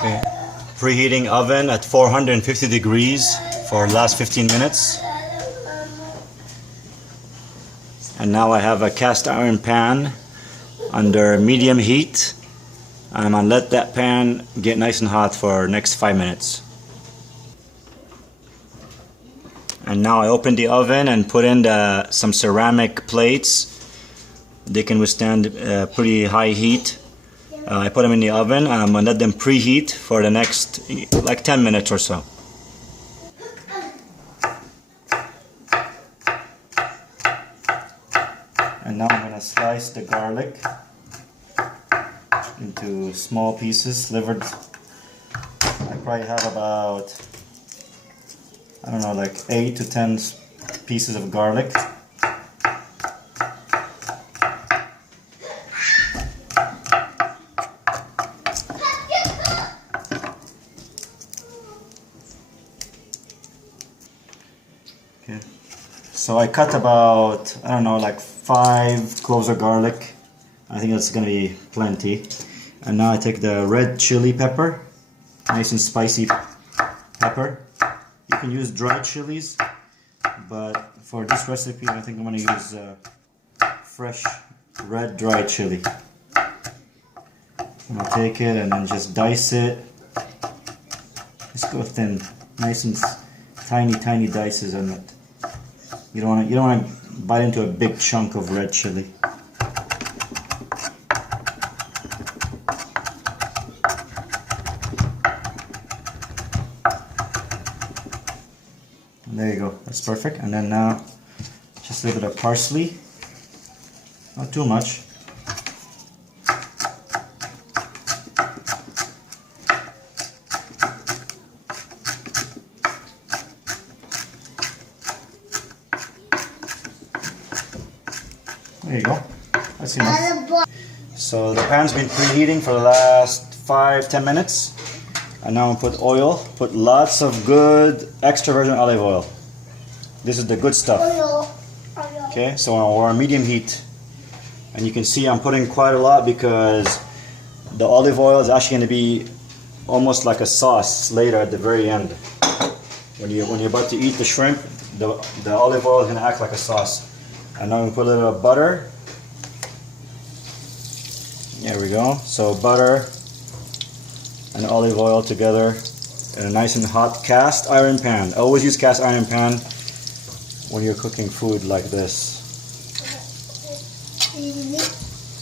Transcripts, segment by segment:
Okay. Preheating oven at 450 degrees for last 15 minutes. And now I have a cast iron pan under medium heat. I'm gonna let that pan get nice and hot for next 5 minutes. And now I open the oven and put in some ceramic plates. They can withstand pretty high heat. I put them in the oven. I'm gonna let them preheat for the next like 10 minutes or so. And now I'm gonna slice the garlic into small pieces, slivered. I probably have about, I don't know, like 8 to 10 pieces of garlic. Okay. So I cut about, I don't know, like 5 cloves of garlic. I think that's gonna be plenty. And now I take the red chili pepper, nice and spicy pepper. You can use dried chilies, but for this recipe I think I'm gonna use fresh red dried chili. I'm gonna take it and then just dice it. Just go thin, nice and tiny dices on it. You don't want to bite into a big chunk of red chili. And there you go, that's perfect. And then now just a little bit of parsley, not too much. There you go, that's enough. So the pan's been preheating for the last 5-10 minutes. And now I'm gonna put oil, put lots of good extra virgin olive oil. This is the good stuff. Okay, so we're on medium heat. And you can see I'm putting quite a lot because the olive oil is actually gonna be almost like a sauce later at the very end. When you're about to eat the shrimp, the olive oil is gonna act like a sauce. And now I'm gonna put a little butter. There we go. So butter and olive oil together in a nice and hot cast iron pan. Always use cast iron pan when you're cooking food like this.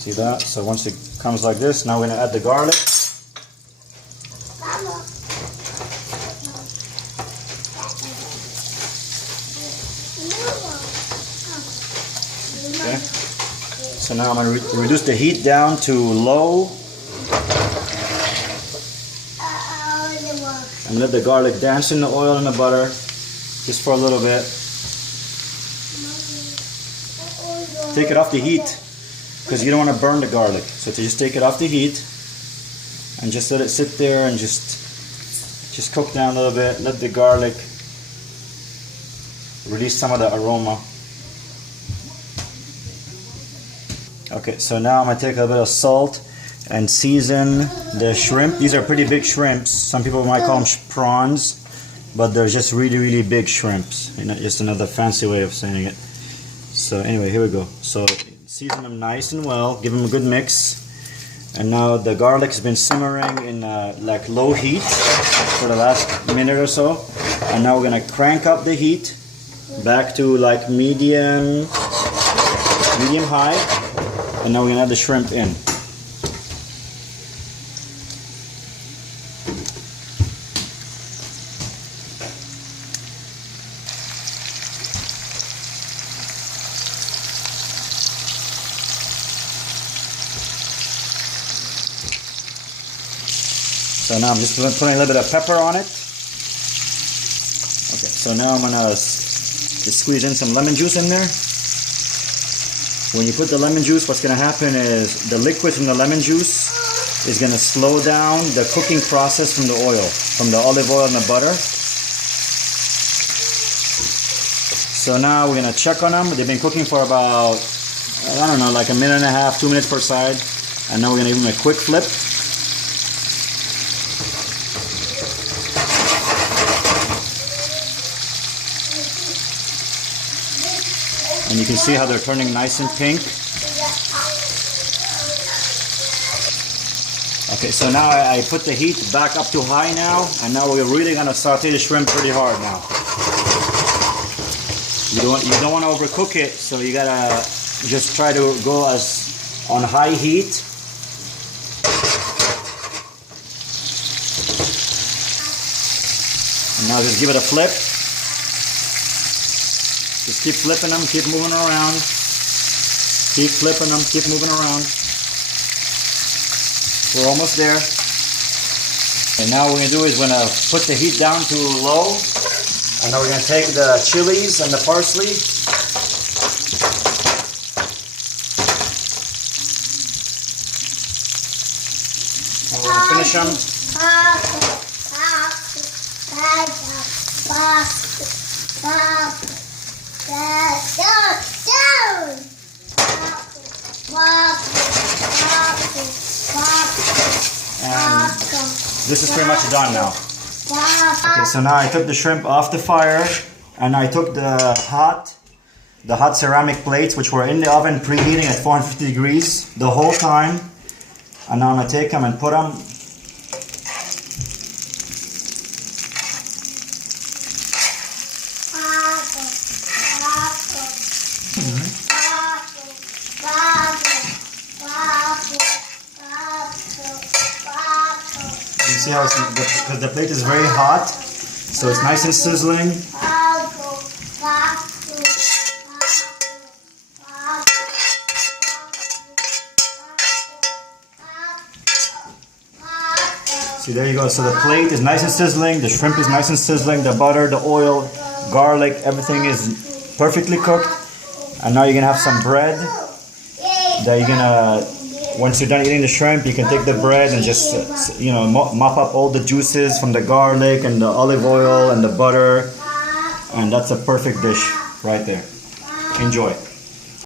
See that? So once it comes like this, now we're gonna add the garlic. Okay. So now I'm gonna reduce the heat down to low. And let the garlic dance in the oil and the butter just for a little bit. Take it off the heat because you don't want to burn the garlic. So to just take it off the heat and just let it sit there and just cook down a little bit. Let the garlic release some of the aroma. Okay, so now I'm going to take a little bit of salt and season the shrimp. These are pretty big shrimps. Some people might call them prawns, but they're just really big shrimps. You know, just another fancy way of saying it. So anyway, here we go. So season them nice and well, give them a good mix. And now the garlic has been simmering in like low heat for the last minute or so. And now we're gonna crank up the heat back to like medium high. And now we're gonna add the shrimp in. So now I'm just putting a little bit of pepper on it. Okay, so now I'm gonna just squeeze in some lemon juice in there. When you put the lemon juice, what's gonna happen is the liquid from the lemon juice is gonna slow down the cooking process from the oil, from the olive oil and the butter. So now we're gonna check on them. They've been cooking for about, I don't know, like a minute and a half, 2 minutes per side. And now we're gonna give them a quick flip. And you can see how they're turning nice and pink. Okay, so now I put the heat back up to high now, and now we're really gonna saute the shrimp pretty hard now. You don't want to overcook it, so you gotta just try to go as on high heat. And now just give it a flip. Just keep flipping them, keep moving around. Keep flipping them, keep moving around. We're almost there. And now what we're gonna do is we're gonna put the heat down to low. And now we're gonna take the chilies and the parsley. And we're gonna finish them. And this is pretty much done now. Okay, so now I took the shrimp off the fire, and I took the hot ceramic plates, which were in the oven preheating at 450 degrees the whole time. And now I'm gonna take them and put them. You see how it's, because the plate is very hot, so it's nice and sizzling. See, there you go. So the plate is nice and sizzling, the shrimp is nice and sizzling, the butter, the oil, garlic, everything is perfectly cooked. And now you're gonna have some bread that you're gonna, once you're done eating the shrimp, you can take the bread and just, you know, mop up all the juices from the garlic and the olive oil and the butter. And that's a perfect dish right there. Enjoy.